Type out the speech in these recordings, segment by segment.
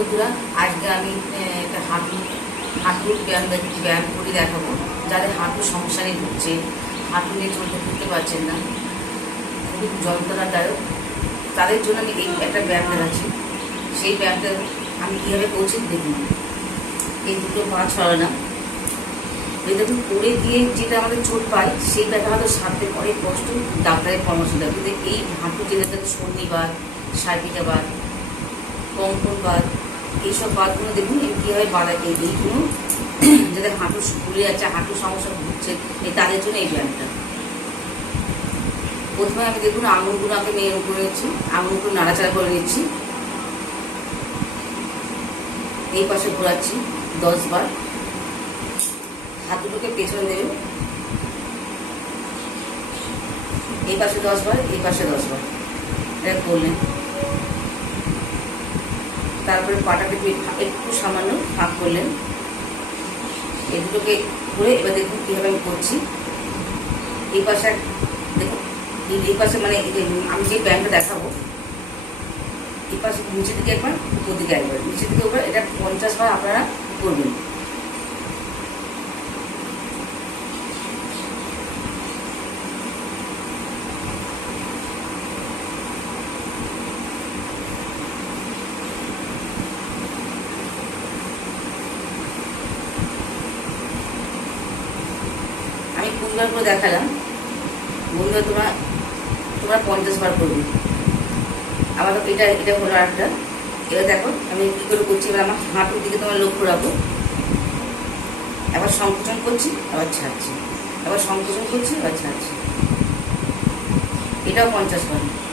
বন্ধুরা, আজকে আমি একটা হাঁটু, হাঁটুর ব্যায়াম ব্যায়াম করে দেখাবো। যাদের হাঁটু সমস্যা নিয়ে ভুগছে, হাঁটু নিয়ে চলতে ফিরতে পারছেন না, খুবই যন্ত্রণাদায়ক, তাদের জন্য আমি এই একটা ব্যায়াম দেখাচ্ছি। সেই ব্যায়ামটা আমি কীভাবে করছি দেখুন। এই দুটো পা ছড়ানো এই দেখুন পড়ে গিয়ে যেটা আমাদের চোট পায়, সেই ব্যথা হয়তো সারতে অনেক কষ্ট, ডাক্তারের পরামর্শ দেয় কিন্তু এই হাঁটু যেটা শনিবার সার্বিকাবাদ কঙ্কনবাদ এইসব বাদগুলো দেখুন কীভাবে এই এইগুলো যাদের হাঁটু ফুলে যাচ্ছে হাঁটু সমস্যা ঘুরছে, এই তাদের জন্য এই ব্যায়ামটা। প্রথমে আমি দেখুন আঙুলগুলো আগে মেয়ের উপরে নিচ্ছি, আঙুলগুলো নাড়াচাড়া করে নিচ্ছি। এই পাশে ঘোরাচ্ছি দশ বার। হাত দুটোকে পেছনে দেবে। এই পাশে দশ বার, এই পাশে দশ বার। এটা করলেন। তারপরে পাটাকে একটু সামান্য ভাগ করলেন। এই দুটোকে করে এবার দেখুন কীভাবে আমি করছি। এই পাশে দেখুন, এই- এই পাশে মানে আমি যে ব্যাংকটা দেখাবো, এই পাশে নিচের দিকে একবার উপর দিকে একবার নিচের দিকে একবার এটা পঞ্চাশ বার আপনারা করবেন। কুড়িবার করে দেখালাম। বন্ধুরা তোমার, তোমরা পঞ্চাশ বার করবে। আবার এটা এটা হলো আরেকটা। এবার দেখো, আমি কী করে করছি, এবার আমার হাঁটুর দিকে তোমার লক্ষ্য রাখব। আবার সংকোচন করছি, আবার ছাড়ছি। আবার সংকোচন করছি, আবার ছাড়ছি। এটাও পঞ্চাশ বার।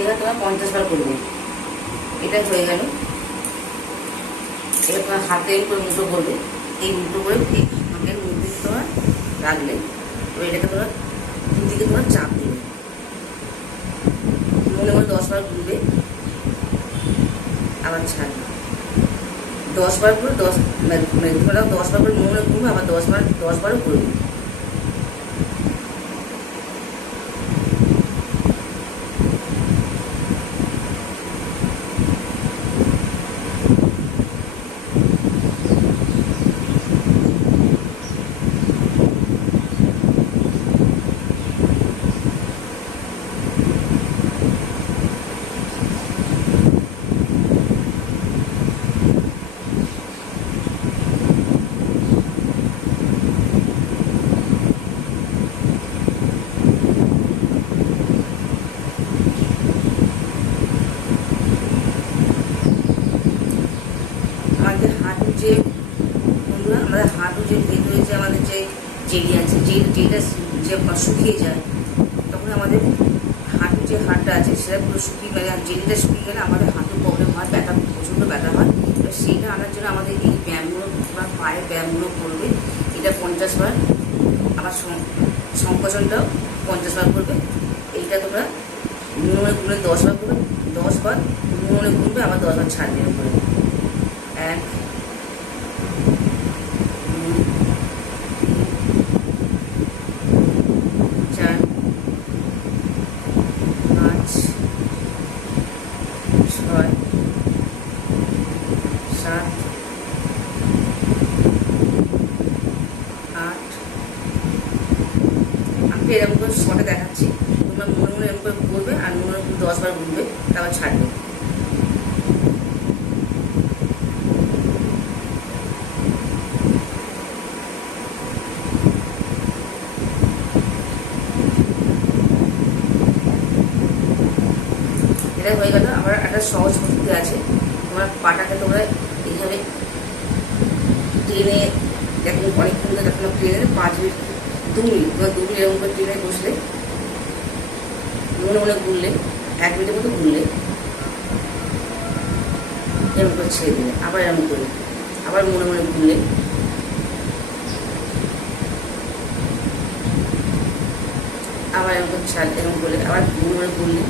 এবার তোমার পঞ্চাশ বার করবে। এটা হয়ে গেল। এবার তোমার হাতে করে মুঠো করবে। এই মুঠো করে এই হাতের মধ্যে তোমার রাখলে এবার এটাকে তোমার দুদিকে তোমার চাপ দেবে। মনে মনে দশ বার ঘুরবে। আবার ছাড়বে। দশ বার করে দশ মানে মানে তোমরা দশ বার করে মনে মনে ঘুরবে, আবার দশ বার দশ বারও করবে আমাদের হাঁটু যে বন্ধুরা আমাদের হাঁটু যে ভেতরে যে আমাদের যে জেলি আছে, যে যেটা যে শুকিয়ে যায়, তখন আমাদের হাঁটু যে হাড়টা আছে, সেটা পুরো শুকিয়ে গেলে, আর জেলিটা শুকিয়ে গেলে আমাদের হাঁটু প্রবলেম হয়, ব্যথা, প্রচণ্ড ব্যথা হয়। এবার সেইটা আনার জন্য আমাদের এই ব্যায়ামগুলো বা পায়ের ব্যায়ামগুলো করবে। এটা পঞ্চাশ বার, আবার সংকোচনটাও পঞ্চাশ বার করবে। এইটা তোমরা মনে গুনে দশ বার করবে, দশ বার মনে গুনবে আবার দশ বার ছাড়বে করে এক আমি এরকম করে শটে দেখাচ্ছি। তোমরা মনে মনে এরকম করে করবে আর মনে মনে দশ বার ঘুরবে তারপর ছাড়বে। এটা হয়ে গেল আবার একটা সহজ পদ্ধতি আছে। তোমার পাটাকে তোমরা এইভাবে টেনে দেখুন অনেকক্ষণ ধরে দেখুন টেনে পাঁচ মিনিট দু বা তোমার দু এরকম করে টিনায় বসলে, মনে মনে ঘুরলে, এক মিনিটের মতো ঘুরলে, এরকম করে ছেড়ে দিলে, আবার এরকম করে, আবার মনে মনে ঘুরলে। আবার এরকম ছাল এরকম করলে, আবার মনে মনে করলে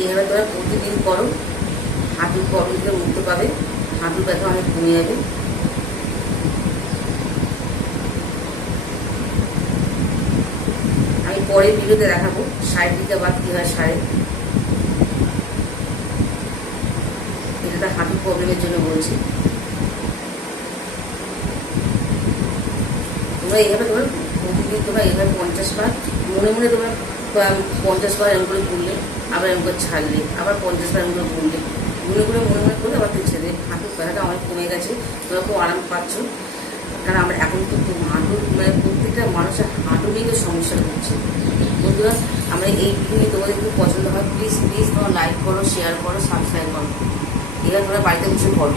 এইভাবে তোমরা প্রতিদিন করো। হাঁটুর প্রবলেম থেকে মুক্তি পাবে হাঁটুর ব্যথা অনেক কমে যাবে। আমি পরের ভিডিওতে দেখাবো সাড়ে দিতে কী হয় সাড়ে। এটা হাঁটুর প্রবলেমের জন্য বলছি। তোমরা এইভাবে তোমরা প্রতিদিন তোমরা এইভাবে পঞ্চাশ বার, মনে মনে তোমরা আহ, পঞ্চাশ বার এরকম করে ঘুরলে আবার এরকম করে ছাড়লে আবার পঞ্চাশ বার এরকম করে ঘুরলে ঘুরে ঘুরে মনে মনে করলে আবার তুমি ছেড়ে। হাঁটুর ব্যথাটা অনেক কমে গেছে তোমরা খুব আরাম পাচ্ছ। কারণ আমরা এখন কিন্তু হাঁটু মানে প্রত্যেকটা মানুষের হাঁটু নিয়ে তো সমস্যা হচ্ছে। বন্ধুরা আমরা এই ভিডিও তোমাদের খুব পছন্দ হয় প্লিজ প্লিজ তোমার লাইক করো শেয়ার করো সাবস্ক্রাইব করো। এবার তোমরা বাড়িতে বসে করো